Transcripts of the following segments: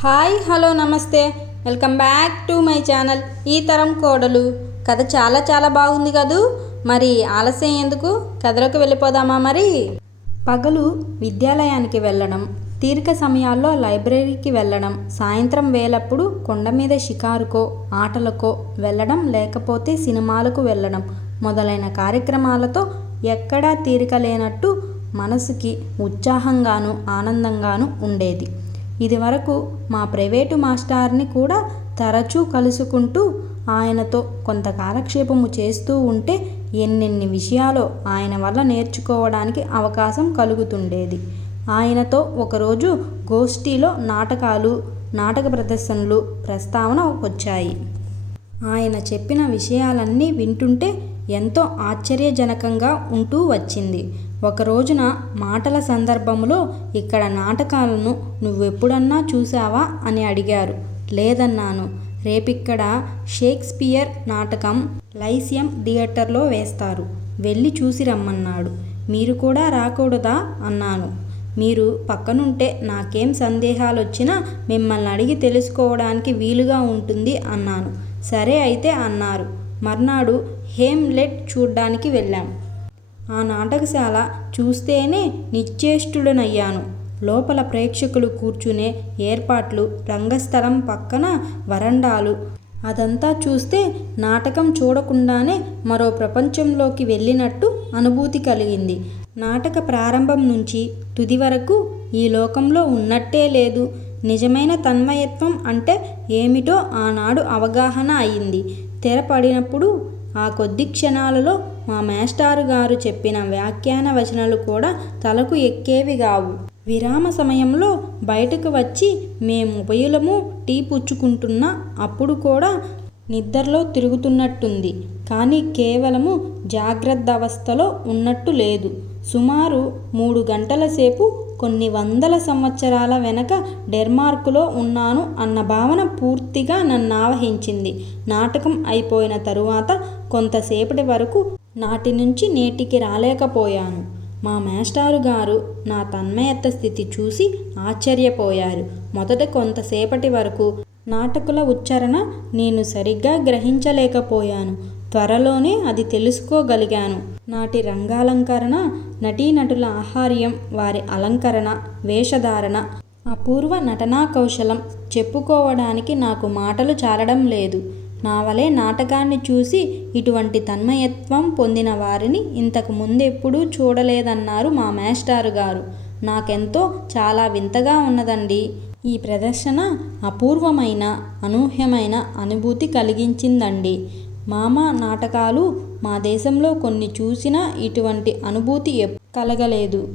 Hi hello నమస్తే. Welcome back to my channel ఈ తరం కోడలు. కథ చాలా చాలా బాగుంది కదూ? మరి ఆలస్యం ఎందుకు? కథలోకి వెళ్ళిపోదామా మరి? పగలు విద్యాలయానికి వెళ్ళడం తీరిక సమయాల్లో లైబ్రరీకి వెళ్ళడం సాయంత్రం వేలప్పుడు కొండ మీద షికారుకో ఆటలకో వెళ్ళడం లేకపోతే సినిమాలకు వెళ్ళడం మొదలైన కార్యక్రమాలతో ఎక్కడా తీరిక లేనట్టు మనసుకి ఉత్సాహంగాను ఆనందంగాను ఉండేది. ఇదివరకు మా ప్రైవేటు మాస్టార్ని కూడా తరచూ కలుసుకుంటూ ఆయనతో కొంత కాలక్షేపము చేస్తూ ఉంటే ఎన్నెన్ని విషయాలో ఆయన వల్ల నేర్చుకోవడానికి అవకాశం కలుగుతుండేది. ఆయనతో ఒకరోజు గోష్ఠిలో నాటకాలు నాటక ప్రదర్శనలు ప్రస్తావన వచ్చాయి. ఆయన చెప్పిన విషయాలన్నీ వింటుంటే ఎంతో ఆశ్చర్యజనకంగా ఉంటూ వచ్చింది. ఒక రోజున మాటల సందర్భంలో ఇక్కడ నాటకాలను నువ్వెప్పుడన్నా చూసావా అని అడిగారు. లేదన్నాను. రేపిక్కడ షేక్స్పియర్ నాటకం లైసియం థియేటర్లో వేస్తారు. వెళ్ళి చూసి రమ్మన్నాడు. మీరు కూడా రాకూడదా? అన్నాను. మీరు పక్కనుంటే నాకేం సందేహాలు వచ్చినా మిమ్మల్ని అడిగి తెలుసుకోవడానికి వీలుగా ఉంటుంది అన్నాను. సరే అయితే అన్నారు. మర్నాడు హేమ్లెట్ చూడ్డానికి వెళ్ళాం. ఆ నాటకశాల చూస్తేనే నిశ్చేష్టుడనయ్యాను. లోపల ప్రేక్షకులు కూర్చునే ఏర్పాట్లు రంగస్థలం పక్కన వరండాలు అదంతా చూస్తే నాటకం చూడకుండానే మరో ప్రపంచంలోకి వెళ్ళినట్టు అనుభూతి కలిగింది. నాటక ప్రారంభం నుంచి తుది వరకు ఈ లోకంలో ఉన్నట్టే లేదు. నిజమైన తన్మయత్వం అంటే ఏమిటో ఆనాడు అవగాహన అయింది. తెర పడినప్పుడు ఆ కొద్ది క్షణాలలో మా మేస్టారు గారు చెప్పిన వ్యాఖ్యాన వచనాలు కూడా తలకు ఎక్కేవి కావు విరామ సమయంలో బయటకు వచ్చి మేము ఉభయులము టీ పుచ్చుకుంటున్నా అప్పుడు కూడా నిద్రలో తిరుగుతున్నట్టుంది. కానీ కేవలము జాగ్రత్త అవస్థలో ఉన్నట్టు లేదు. సుమారు మూడు గంటల సేపు కొన్ని వందల సంవత్సరాల వెనక డెర్మార్కులో ఉన్నాను అన్న భావన పూర్తిగా నన్ను ఆవహించింది. నాటకం అయిపోయిన తరువాత కొంతసేపటి వరకు నాటి నుంచి నేటికి రాలేకపోయాను. మా మేస్టారు గారు నా తన్మయత్త స్థితి చూసి ఆశ్చర్యపోయారు. మొదట కొంతసేపటి వరకు నాటకుల ఉచ్చారణ నేను సరిగ్గా గ్రహించలేకపోయాను. త్వరలోనే అది తెలుసుకోగలిగాను. నాటి రంగాలంకరణ నటీనటుల ఆహార్యం వారి అలంకరణ వేషధారణ అపూర్వ నటనా కౌశలం చెప్పుకోవడానికి నాకు మాటలు చాలడం లేదు. నా వలె నాటకాన్ని చూసి ఇటువంటి తన్మయత్వం పొందిన వారిని ఇంతకు ముందెప్పుడూ చూడలేదన్నారు మా మేస్టారు గారు. నాకెంతో చాలా వింతగా ఉన్నదండి. ఈ ప్రదర్శన అపూర్వమైన అనూహ్యమైన అనుభూతి కలిగించిందండి. మామ నాటకాలు మా దేశంలో కొన్ని చూసినా ఇటువంటి అనుభూతి కలగలేదు.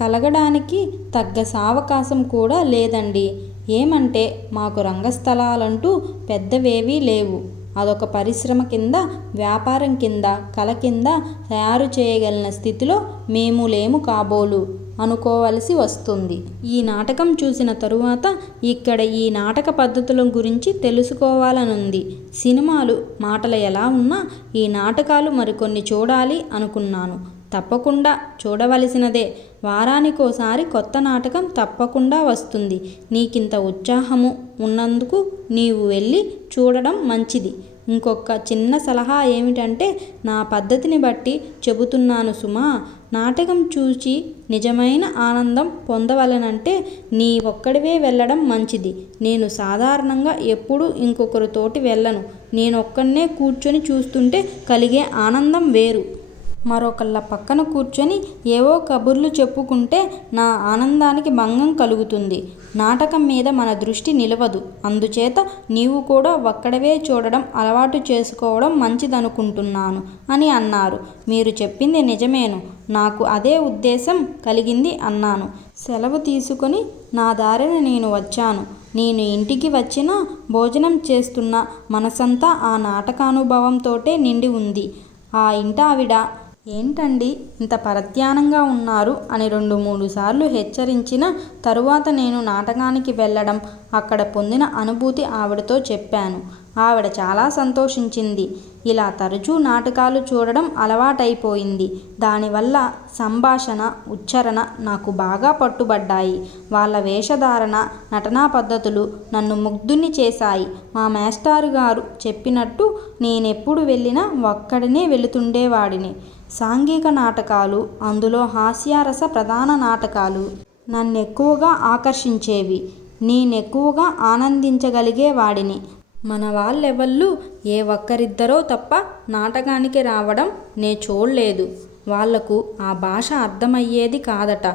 కలగడానికి తగ్గ సావకాశం కూడా లేదండి. ఏమంటే మాకు రంగస్థలాలంటూ పెద్దవేవీ లేవు. అదొక పరిశ్రమ కింద వ్యాపారం కింద కళ కింద తయారు చేయగలిగిన స్థితిలో మేము లేము కాబోలు అనుకోవలసి వస్తుంది. ఈ నాటకం చూసిన తరువాత ఇక్కడ ఈ నాటక పద్ధతుల గురించి తెలుసుకోవాలనుంది. సినిమాలు మాటలు ఎలా ఉన్నా ఈ నాటకాలు మరికొన్ని చూడాలి అనుకున్నాను. తప్పకుండా చూడవలసినదే. వారానికోసారి కొత్త నాటకం తప్పకుండా వస్తుంది. నీకింత ఉత్సాహము ఉన్నందుకు నీవు వెళ్ళి చూడడం మంచిది. ఇంకొక చిన్న సలహా ఏమిటంటే నా పద్ధతిని బట్టి చెబుతున్నాను సుమా. నాటకం చూచి నిజమైన ఆనందం పొందవలనంటే నీ ఒక్కడివే వెళ్ళడం మంచిది. నేను సాధారణంగా ఎప్పుడూ ఇంకొకరితోటి వెళ్ళను. నేనొక్కనే కూర్చొని చూస్తుంటే కలిగే ఆనందం వేరు. మరొకళ్ళ పక్కన కూర్చొని ఏవో కబుర్లు చెప్పుకుంటే నా ఆనందానికి భంగం కలుగుతుంది. నాటకం మీద మన దృష్టి నిలవదు. అందుచేత నీవు కూడా ఒక్కడవే చూడడం అలవాటు చేసుకోవడం మంచిదనుకుంటున్నాను అని అన్నారు. మీరు చెప్పింది నిజమేను. నాకు అదే ఉద్దేశం కలిగింది అన్నాను. సెలవు తీసుకొని నా దారిన నేను వచ్చాను. నేను ఇంటికి వచ్చినా భోజనం చేస్తున్న మనసంతా ఆ నాటకానుభవంతోటే నిండి ఉంది. ఆ ఇంటావిడ? ఏంటండి ఇంత పరధ్యానంగా ఉన్నారు అని రెండు మూడు సార్లు హెచ్చరించిన తరువాత నేను నాటకానికి వెళ్ళడం అక్కడ పొందిన అనుభూతి ఆవిడతో చెప్పాను. ఆవిడ చాలా సంతోషించింది. ఇలా తరచూ నాటకాలు చూడడం అలవాటైపోయింది. దానివల్ల సంభాషణ ఉచ్చారణ నాకు బాగా పట్టుబడ్డాయి. వాళ్ళ వేషధారణ నటనా పద్ధతులు నన్ను ముగ్ధుని చేశాయి. మా మేస్టారు గారు చెప్పినట్టు నేనెప్పుడు వెళ్ళినా ఒక్కడనే వెళుతుండేవాడిని. సాంఘిక నాటకాలు అందులో హాస్యరస ప్రధాన నాటకాలు. నన్నెక్కువగా ఆకర్షించేవి నేనెక్కువగా ఆనందించగలిగేవాడిని మన వాళ్ళెవళ్ళు ఏ ఒక్కరిద్దరో తప్ప నాటకానికి రావడం నే చూడలేదు. వాళ్ళకు ఆ భాష అర్థమయ్యేది కాదట.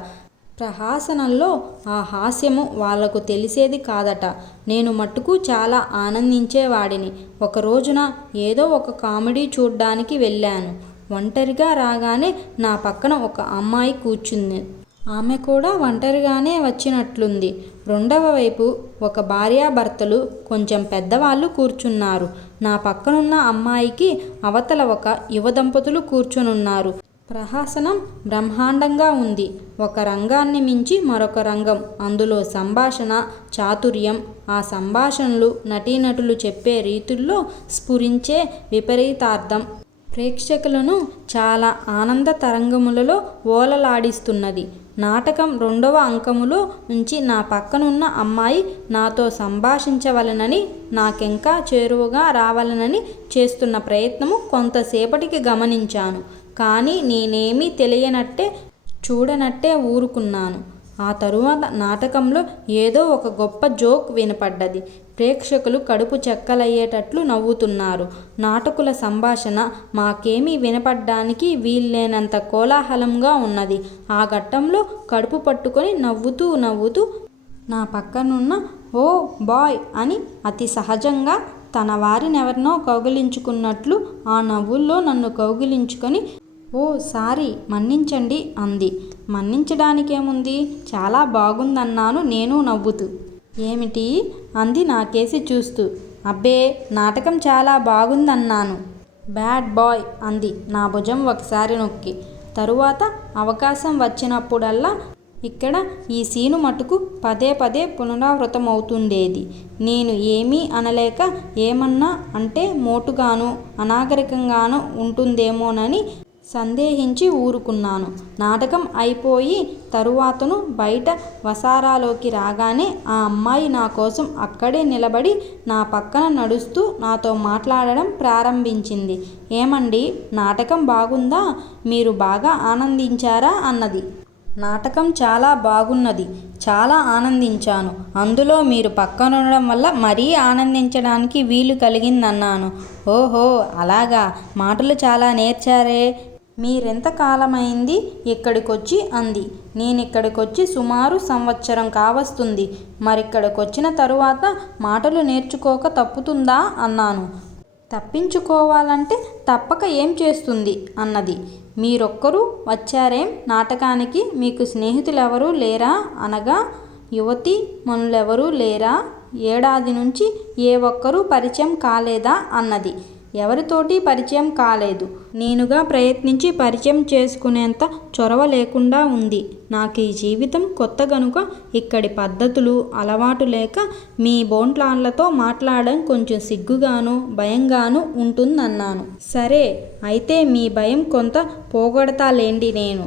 ప్రహాసనంలో ఆ హాస్యము వాళ్ళకు తెలిసేది కాదట. నేను మట్టుకు చాలా ఆనందించేవాడిని ఒక రోజున ఏదో ఒక కామెడీ చూడ్డానికి వెళ్ళాను. ఒంటరిగా రాగానే నా పక్కన ఒక అమ్మాయి కూర్చుంది. ఆమె కూడా ఒంటరిగానే వచ్చినట్లుంది. రెండవ వైపు ఒక భార్యాభర్తలు కొంచెం పెద్దవాళ్ళు కూర్చున్నారు. నా పక్కనున్న అమ్మాయికి అవతల ఒక యువ దంపతులు కూర్చునున్నారు. ప్రహాసనం బ్రహ్మాండంగా ఉంది. ఒక రంగాన్ని మించి మరొక రంగం. అందులో సంభాషణ చాతుర్యం ఆ సంభాషణలు నటీనటులు చెప్పే రీతుల్లో స్ఫురించే విపరీతార్థం. ప్రేక్షకులను చాలా ఆనంద తరంగములలో ఓలలాడిస్తున్నది. నాటకం రెండవ అంకములో నుంచి నా పక్కనున్న అమ్మాయి నాతో సంభాషించవలనని నాకెంకా చేరువగా రావాలనని చేస్తున్న ప్రయత్నము కొంతసేపటికి గమనించాను. కానీ నేనేమీ తెలియనట్టే చూడనట్టే ఊరుకున్నాను. ఆ తరువాత నాటకంలో ఏదో ఒక గొప్ప జోక్ వినపడ్డది. ప్రేక్షకులు కడుపు చెక్కలయ్యేటట్లు నవ్వుతున్నారు. నాటకుల సంభాషణ మాకేమీ వినపడ్డానికి వీల్లేనంత కోలాహలంగా ఉన్నది. ఆ ఘట్టంలో కడుపు పట్టుకొని నవ్వుతూ నవ్వుతూ నా పక్కనున్న ఓ బాయ్ అని అతి సహజంగా తన వారినెవరినో కౌగిలించుకున్నట్లు ఆ నవ్వుల్లో నన్ను కౌగిలించుకొని ఓ సారీ మన్నించండి అంది. మన్నించడానికేముంది? చాలా బాగుందన్నాను నేను నవ్వుతూ. ఏమిటి? అంది నాకేసి చూస్తూ. అబ్బే నాటకం చాలా బాగుందన్నాను. బ్యాడ్ బాయ్ అంది నా భుజం ఒకసారి నొక్కి. తరువాత అవకాశం వచ్చినప్పుడల్లా ఇక్కడ ఈ సీను మటుకు పదే పదే పునరావృతమవుతుండేది. నేను ఏమీ అనలేక ఏమన్నా అంటే మోటుగాను అనాగరికంగాను ఉంటుందేమోనని సందేహించి ఊరుకున్నాను. నాటకం అయిపోయి తరువాతను బయట వసారాలోకి రాగానే ఆ అమ్మాయి నా కోసం అక్కడే నిలబడి నా పక్కన నడుస్తూ నాతో మాట్లాడడం ప్రారంభించింది. ఏమండి నాటకం బాగుందా? మీరు బాగా ఆనందించారా? అన్నది. నాటకం చాలా బాగున్నది. చాలా ఆనందించాను. అందులో మీరు పక్కనుండడం వల్ల మరీ ఆనందించడానికి వీలు కలిగిందన్నాను. ఓహో అలాగా? మాటలు చాలా నేర్చారే. మీరెంత కాలమైంది? ఇక్కడికొచ్చి అంది. నేనిక్కడికొచ్చి సుమారు సంవత్సరం కావస్తుంది. మరిక్కడికొచ్చిన తరువాత మాటలు నేర్చుకోక తప్పుతుందా? అన్నాను. తప్పించుకోవాలంటే తప్పక ఏం చేస్తుంది? అన్నది. మీరొక్కరు వచ్చారేం? నాటకానికి మీకు స్నేహితులెవరూ లేరా? అనగా యువతి మనులెవరూ లేరా? ఏడాది నుంచి ఏ ఒక్కరూ పరిచయం కాలేదా? అన్నది. ఎవరితోటి పరిచయం కాలేదు. నేనుగా ప్రయత్నించి పరిచయం చేసుకునేంత చొరవ లేకుండా ఉంది. నాకు ఈ జీవితం కొత్త గనుక ఇక్కడి పద్ధతులు అలవాటు లేక మీ బోంట్లాన్లతో మాట్లాడడం కొంచెం సిగ్గుగాను భయంగాను ఉంటుందన్నాను. సరే అయితే మీ భయం కొంత పోగొడతాలేండి నేను.